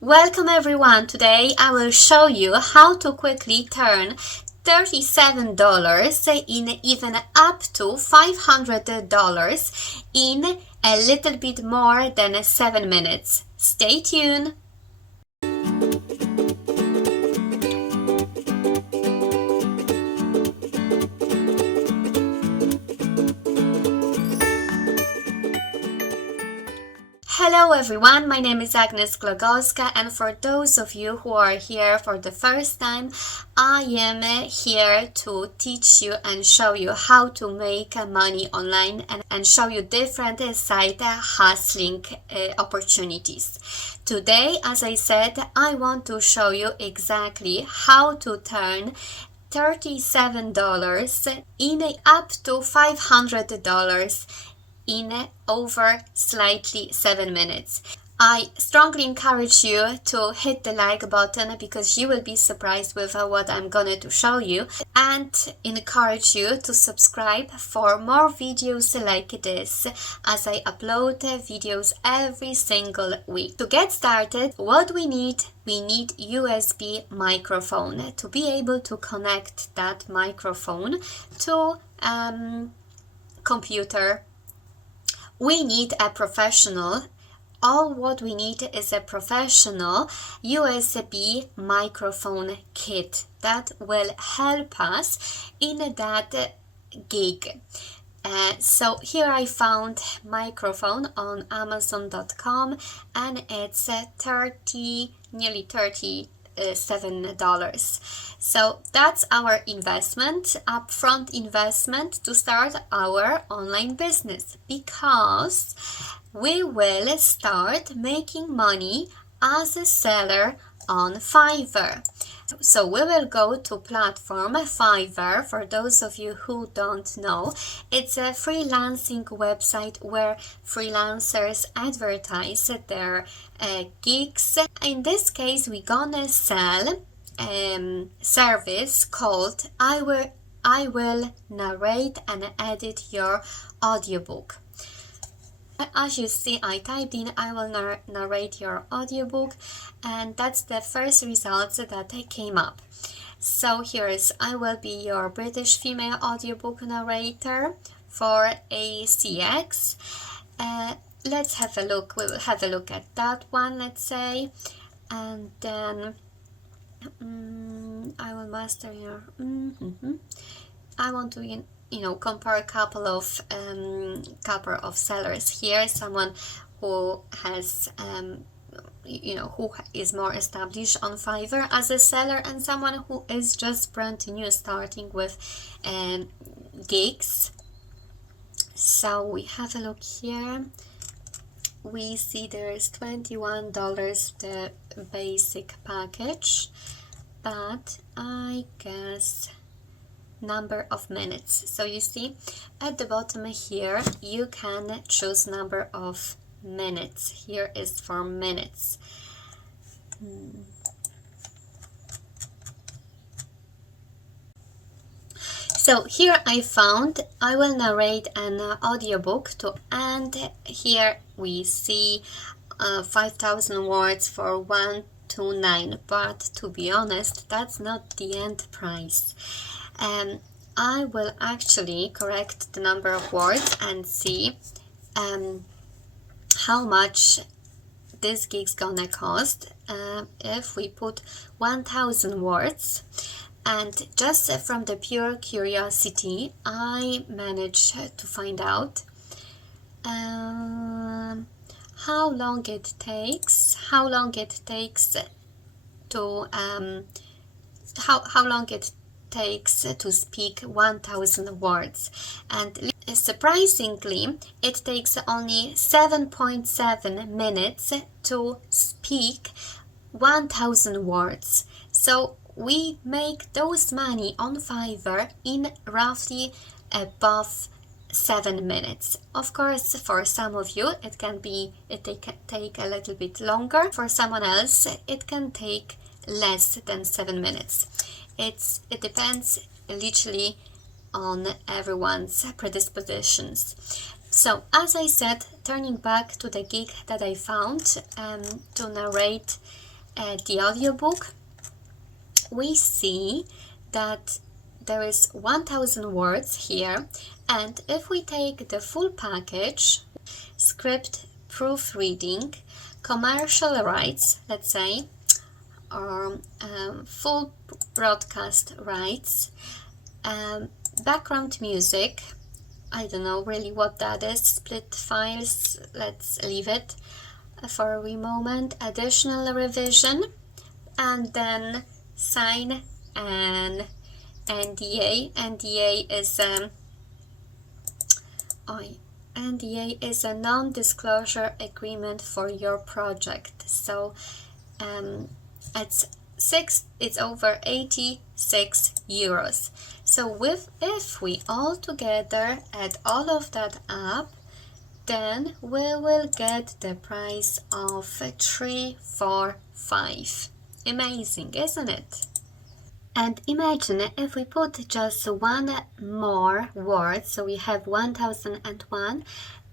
Welcome everyone. Today I will show you how to quickly turn $37 in even up to $500 in a little bit more than 7 minutes. Stay tuned. Hello everyone, my name is Agnes Glogowska, and for those of you who are here for the first time, I am here to teach you and show you how to make money online and show you different side hustling opportunities. Today, as I said, I want to show you exactly how to turn $37 in up to $500 in over slightly 7 minutes. I strongly encourage you to hit the like button because you will be surprised with what I'm going to show you, and encourage you to subscribe for more videos like this as I upload videos every single week. To get started, what we need USB microphone to be able to connect that microphone to computer. We need a professional. All what we need is a professional USB microphone kit that will help us in that gig. So here I found microphone on Amazon.com, and it's nearly $37. So that's our investment, upfront investment to start our online business, because we will start making money as a seller on Fiverr. So we will go to platform Fiverr. For those of you who don't know, it's a freelancing website where freelancers advertise their gigs. In this case, we're gonna sell service called I will narrate and edit your audiobook. As you see, I typed in I will narrate your audiobook, and that's the first results that came up. So here is I will be your British female audiobook narrator for ACX. Let's have a look. We will have a look at that one, let's say, and then I will master your I want to compare a couple of sellers here. Someone who has who is more established on Fiverr as a seller, and someone who is just brand new, starting with gigs. So we have a look here. We see there is $21 the basic package, but I guess number of minutes. So you see at the bottom here you can choose number of minutes. Here is for minutes. So here I found I will narrate an audiobook to, and here we see 5,000 words for 129, but to be honest, that's not the end price. I will actually correct the number of words and see how much this gig's gonna cost if we put 1,000 words. And just from the pure curiosity, I managed to find out how long it takes to speak 1,000 words, and surprisingly it takes only 7.7 minutes to speak 1,000 words. So we make those money on Fiverr in roughly above 7 minutes. Of course, for some of you it can take a little bit longer. For someone else it can take less than 7 minutes. It depends literally on everyone's predispositions. So as I said, turning back to the gig that I found to narrate the audiobook, we see that there is 1000 words here, and if we take the full package, script, proofreading, commercial rights, let's say, or full broadcast rights, background music, I don't know really what that is, split files, let's leave it for a wee moment, additional revision, and then sign an NDA. NDA is a non-disclosure agreement for your project. So it's over 86 euros. So if we all together add all of that up, then we will get the price of 345. Amazing, isn't it? And imagine if we put just one more word, so we have 1001,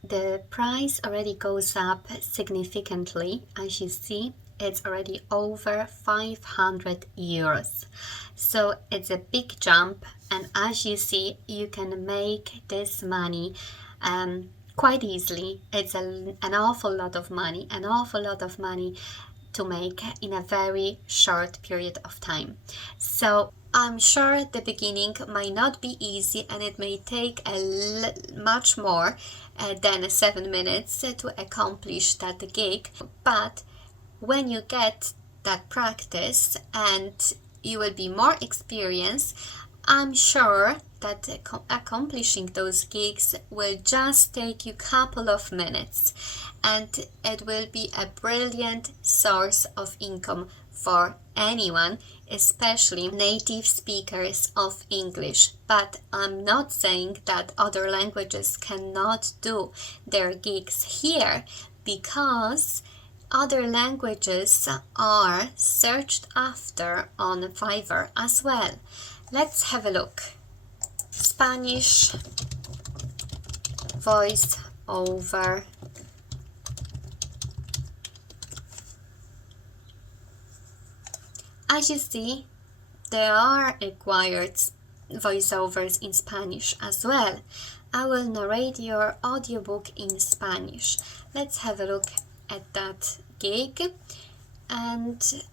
the price already goes up significantly. As you see, it's already over 500 euros. So it's a big jump, and as you see, you can make this money quite easily. It's an awful lot of money, to make in a very short period of time. So I'm sure the beginning might not be easy, and it may take much more than 7 minutes to accomplish that gig, but when you get that practice and you will be more experienced, I'm sure that accomplishing those gigs will just take you a couple of minutes, and it will be a brilliant source of income for anyone, especially native speakers of English. But I'm not saying that other languages cannot do their gigs here, because other languages are searched after on Fiverr as well. Let's have a look. Spanish voice over. As you see, there are required voiceovers in Spanish as well. I will narrate your audiobook in Spanish. Let's have a look at that gig, and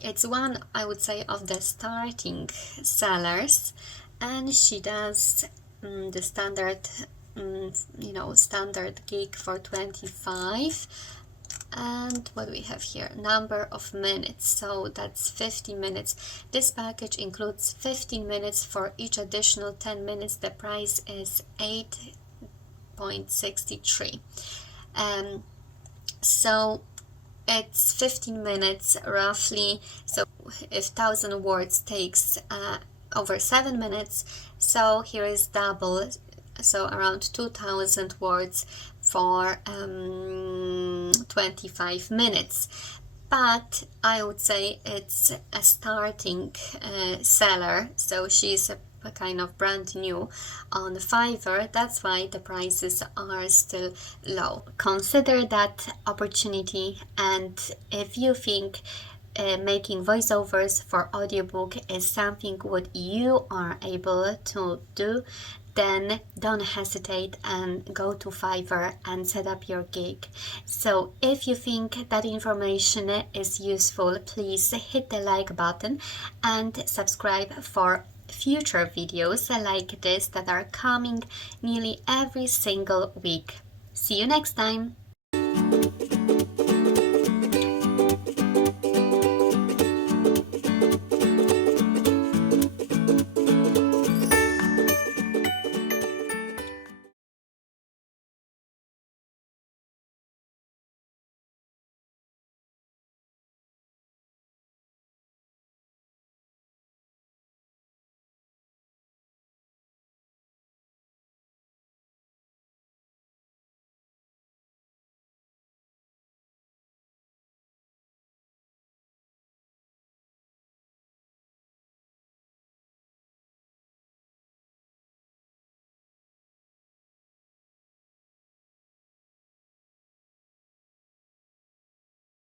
it's one, I would say, of the starting sellers, and she does the standard standard gig for 25. And what do we have here? Number of minutes, so that's 50 minutes. This package includes 15 minutes for each additional 10 minutes. The price is 8.63. So it's 15 minutes roughly. So if 1000 words takes over 7 minutes, so here is double, so around 2000 words for 25 minutes. But I would say it's a starting seller, so she's a kind of brand new on Fiverr. That's why the prices are still low. Consider that opportunity, and if you think making voiceovers for audiobook is something what you are able to do, then don't hesitate and go to Fiverr and set up your gig. So if you think that information is useful, please hit the like button and subscribe for future videos like this that are coming nearly every single week. See you next time!